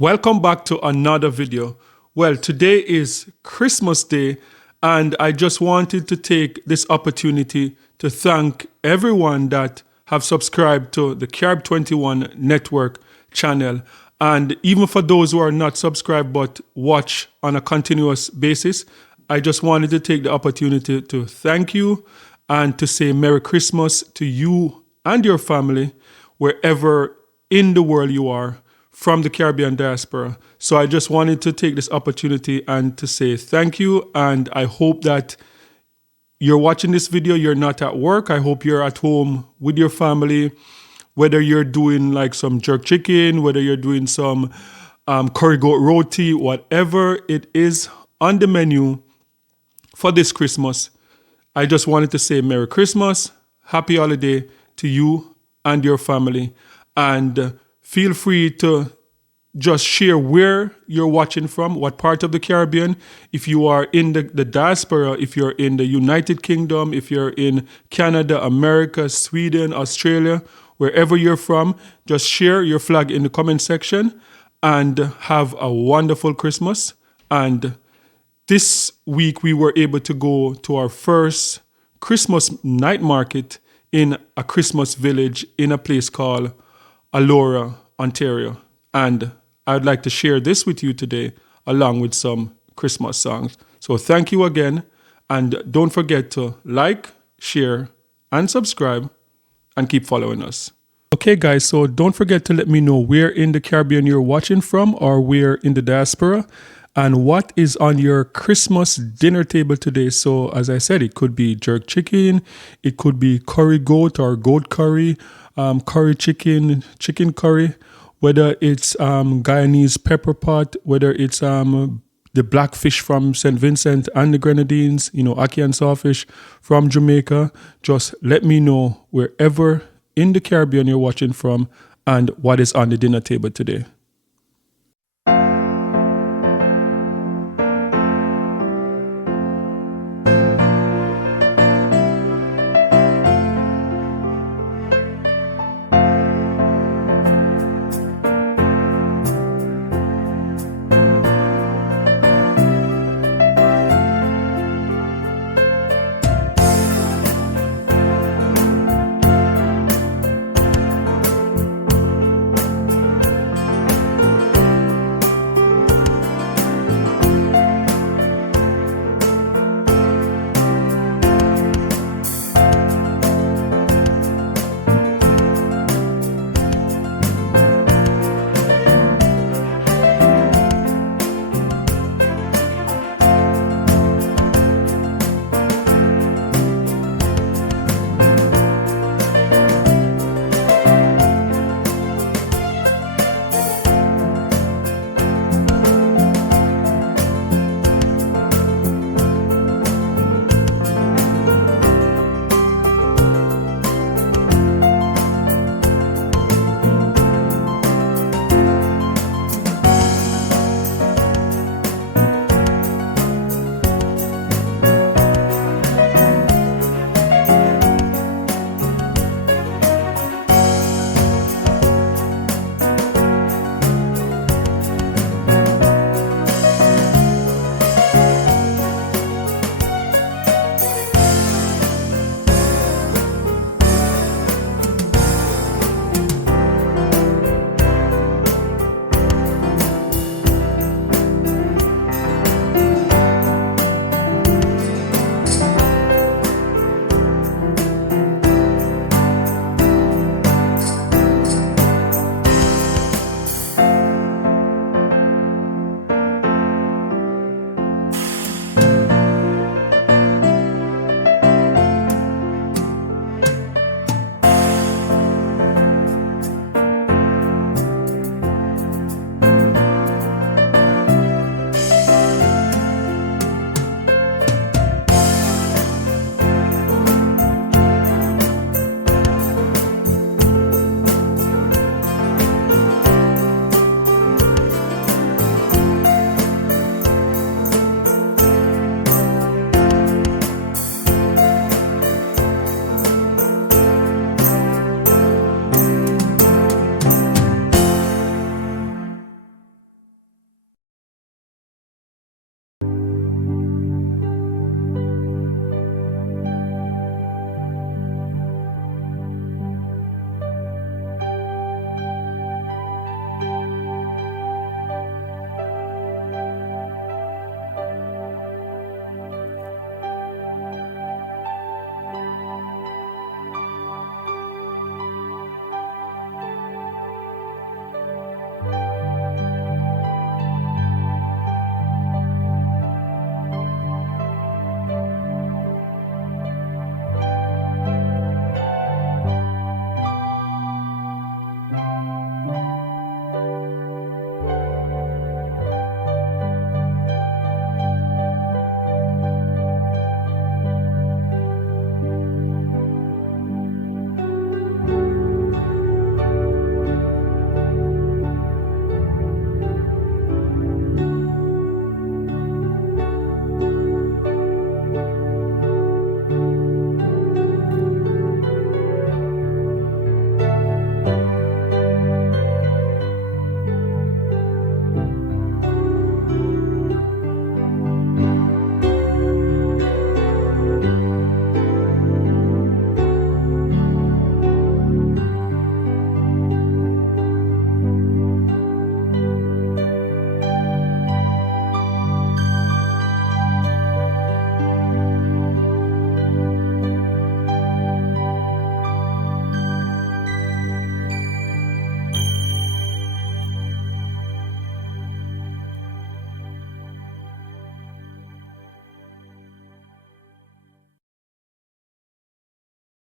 Welcome back to another video. Well, today is Christmas Day, and I just wanted to take this opportunity to thank everyone that have subscribed to the Carib 21 network channel. And even for those who are not subscribed but watch on a continuous basis, I just wanted to take the opportunity to thank you and to say Merry Christmas to you and your family wherever in the world you are from the Caribbean diaspora. So I just wanted to take this opportunity and to say thank you. And I hope that you're watching this video, you're not at work. I hope you're at home with your family, whether you're doing like some jerk chicken, whether you're doing some curry goat roti, whatever it is on the menu for this Christmas. I just wanted to say Merry Christmas, Happy Holiday to you and your family. And feel free to just share where you're watching from, what part of the Caribbean. If you are in the diaspora, if you're in the United Kingdom, if you're in Canada, America, Sweden, Australia, wherever you're from, just share your flag in the comment section and have a wonderful Christmas. And this week we were able to go to our first Christmas night market in a Christmas village in a place called Elora, Ontario. And I'd like to share this with you today along with some Christmas songs. So thank you again. And don't forget to like, share, and subscribe and keep following us. Okay, guys, so don't forget to let me know where in the Caribbean you're watching from or where in the diaspora and what is on your Christmas dinner table today. So as I said, it could be jerk chicken, it could be curry goat or goat curry, curry chicken, chicken curry, whether it's Guyanese pepper pot, whether it's the blackfish from St. Vincent and the Grenadines, ackee and sawfish from Jamaica. Just let me know wherever in the Caribbean you're watching from and what is on the dinner table today.